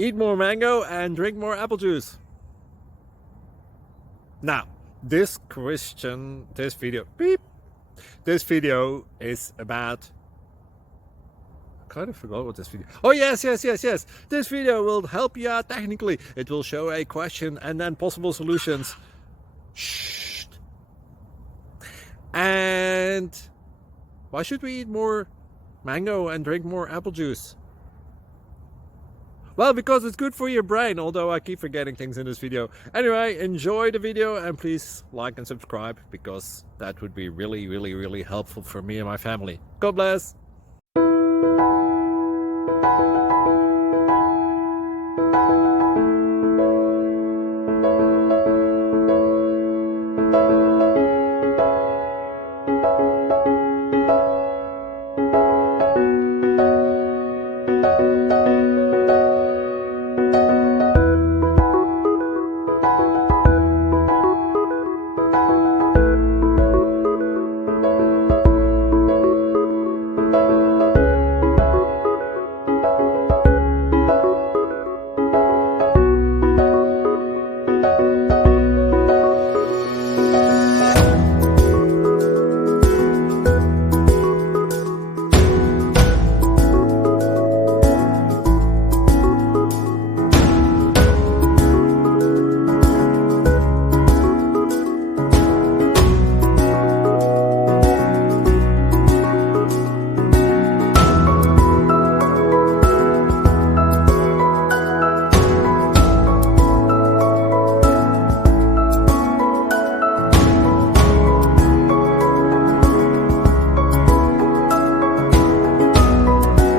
Eat more mango and drink more apple juice. Now, this video is about, I kind of forgot what this video. Oh, yes. This video will help you out technically. It will show a question and then possible solutions. Shh. And why should we eat more mango and drink more apple juice? Well, because it's good for your brain, although I keep forgetting things in this video. Anyway, enjoy the video and please like and subscribe, because that would be really helpful for me and my family. God bless!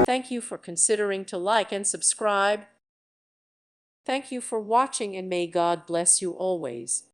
Thank you for considering to like and subscribe. Thank you for watching, and may God bless you always.